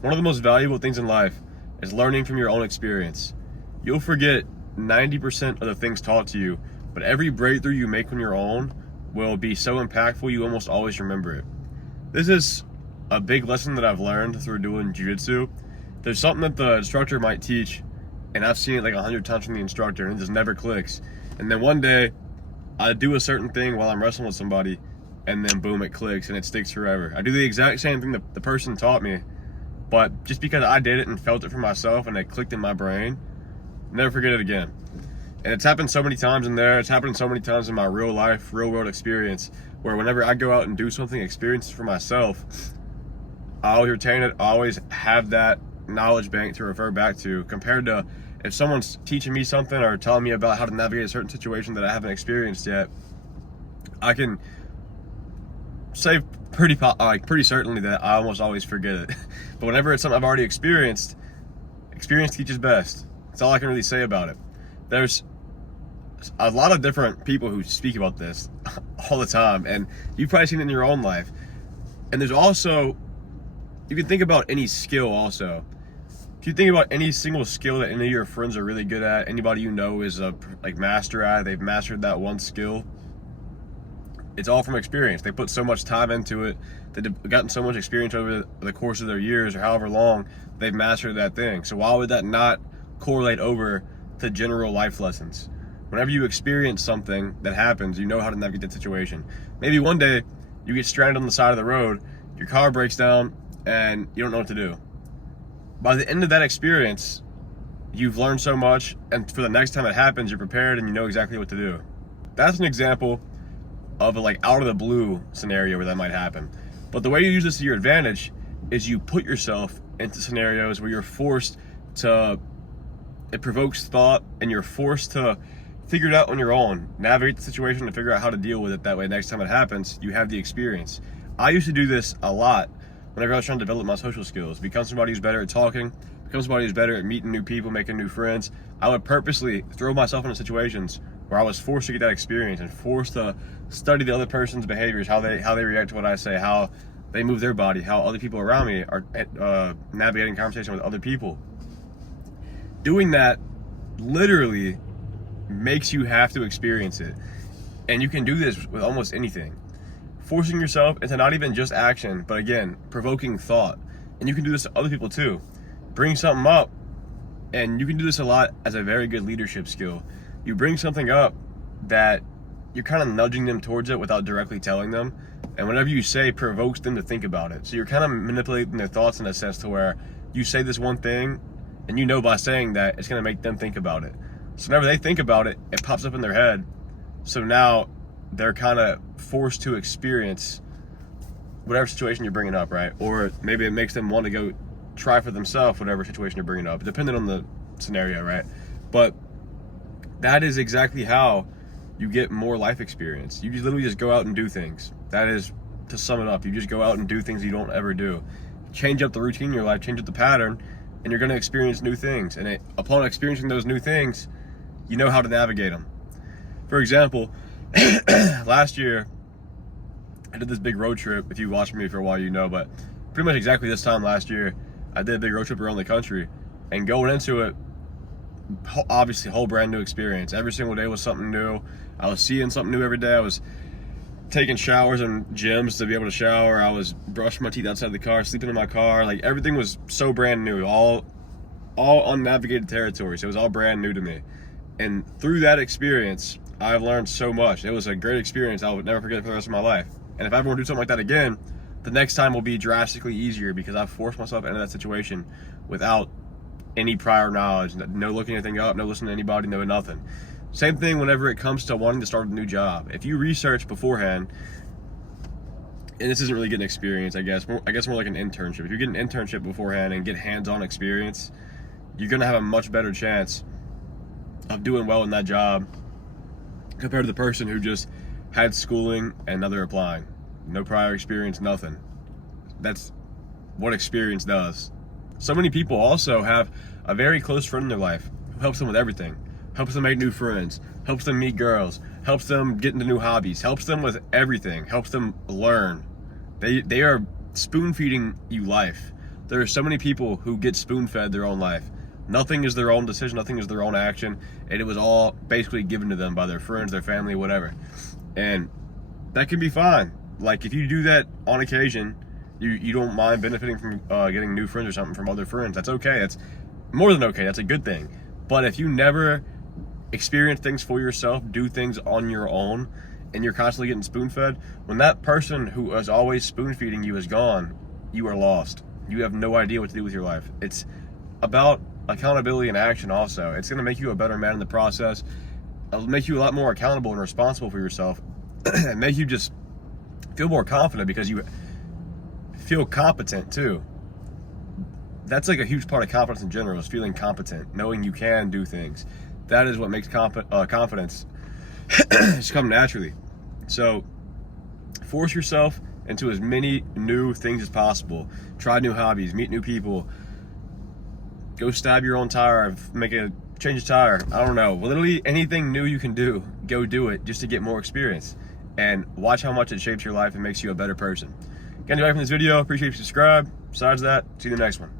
One of the most valuable things in life is learning from your own experience. You'll forget 90% of the things taught to you, but every breakthrough you make on your own will be so impactful you almost always remember it. This is a big lesson that I've learned through doing jiu-jitsu. There's something that the instructor might teach, and I've seen it like 100 times from the instructor, and it just never clicks. And then one day, I do a certain thing while I'm wrestling with somebody, and then boom, it clicks, and it sticks forever. I do the exact same thing that the person taught me, but just because I did it and felt it for myself and it clicked in my brain, never forget it again. And it's happened so many times in there. It's happened so many times in my real life, real world experience, where whenever I go out and do something, experience it for myself, I always retain it. I always have that knowledge bank to refer back to, compared to if someone's teaching me something or telling me about how to navigate a certain situation that I haven't experienced yet. I can say pretty certainly that I almost always forget it. But whenever it's something I've already experienced, experience teaches best. That's all I can really say about it. There's a lot of different people who speak about this all the time, and you've probably seen it in your own life. And there's also, you can think about any skill also. If you think about any single skill that any of your friends are really good at, anybody you know is a master at, they've mastered that one skill, it's all from experience. They put so much time into it, they've gotten so much experience over the course of their years or however long they've mastered that thing. So why would that not correlate over to general life lessons? Whenever you experience something that happens, you know how to navigate that situation. Maybe one day you get stranded on the side of the road, your car breaks down, and you don't know what to do. By the end of that experience, you've learned so much, and for the next time it happens, you're prepared and you know exactly what to do. That's an example of a out of the blue scenario where that might happen. But the way you use this to your advantage is you put yourself into scenarios where you're forced to, it provokes thought, and you're forced to figure it out on your own, navigate the situation and figure out how to deal with it. That way, next time it happens, you have the experience. I used to do this a lot whenever I was trying to develop my social skills, become somebody who's better at talking, become somebody who's better at meeting new people, making new friends. I would purposely throw myself into situations where I was forced to get that experience and forced to study the other person's behaviors, how they react to what I say, how they move their body, how other people around me are navigating conversation with other people. Doing that literally makes you have to experience it. And you can do this with almost anything. Forcing yourself into not even just action, but again, provoking thought. And you can do this to other people too. Bring something up, and you can do this a lot as a very good leadership skill. You bring something up that you're kind of nudging them towards it without directly telling them. And whatever you say provokes them to think about it. So you're kind of manipulating their thoughts in a sense to where you say this one thing, and you know by saying that it's going to make them think about it. So whenever they think about it, it pops up in their head. So now they're kind of forced to experience whatever situation you're bringing up, right? Or maybe it makes them want to go try for themselves whatever situation you're bringing up, depending on the scenario, right? But that is exactly how you get more life experience. You just literally just go out and do things. That is, to sum it up, you just go out and do things you don't ever do. Change up the routine in your life, change up the pattern, and you're going to experience new things. And upon experiencing those new things, you know how to navigate them. For example, last year, I did this big road trip. If you watched me for a while, you know, but pretty much exactly this time last year, I did a big road trip around the country. And going into it, obviously, whole brand new experience. Every single day was something new. I was seeing something new every day. I was taking showers in gyms to be able to shower. I was brushing my teeth outside the car, sleeping in my car. Like, everything was so brand new, all unnavigated territory. So it was all brand new to me. And through that experience, I've learned so much. It was a great experience. I would never forget it for the rest of my life. And if I ever want to do something like that again, the next time will be drastically easier because I've forced myself into that situation without any prior knowledge, no looking anything up, no listening to anybody, no nothing. Same thing whenever it comes to wanting to start a new job. If you research beforehand, and this isn't really getting experience, I guess more like an internship. If you get an internship beforehand and get hands-on experience, you're gonna have a much better chance of doing well in that job compared to the person who just had schooling and now they're applying. No prior experience, nothing. That's what experience does. So many people also have a very close friend in their life who helps them with everything. Helps them make new friends, helps them meet girls, helps them get into new hobbies, helps them with everything, helps them learn. They are spoon feeding you life. There are so many people who get spoon-fed their own life. Nothing is their own decision, nothing is their own action, and it was all basically given to them by their friends, their family, whatever. And that can be fine. Like, if you do that on occasion, you don't mind benefiting from getting new friends or something from other friends, that's okay. That's more than okay. That's a good thing. But if you never experience things for yourself, do things on your own, and you're constantly getting spoon-fed, when that person who is always spoon-feeding you is gone, you are lost. You have no idea what to do with your life. It's about accountability and action also. It's going to make you a better man in the process. It'll make you a lot more accountable and responsible for yourself, and make you just feel more confident because you feel competent too. That's like a huge part of confidence in general, is feeling competent, knowing you can do things. That is what makes confidence just come naturally. So force yourself into as many new things as possible. Try new hobbies, meet new people, go stab your own tire, change a tire. I don't know. Literally anything new you can do, go do it just to get more experience. And watch how much it shapes your life and makes you a better person. Again, if you like this video, appreciate if you subscribe. Besides that, see you in the next one.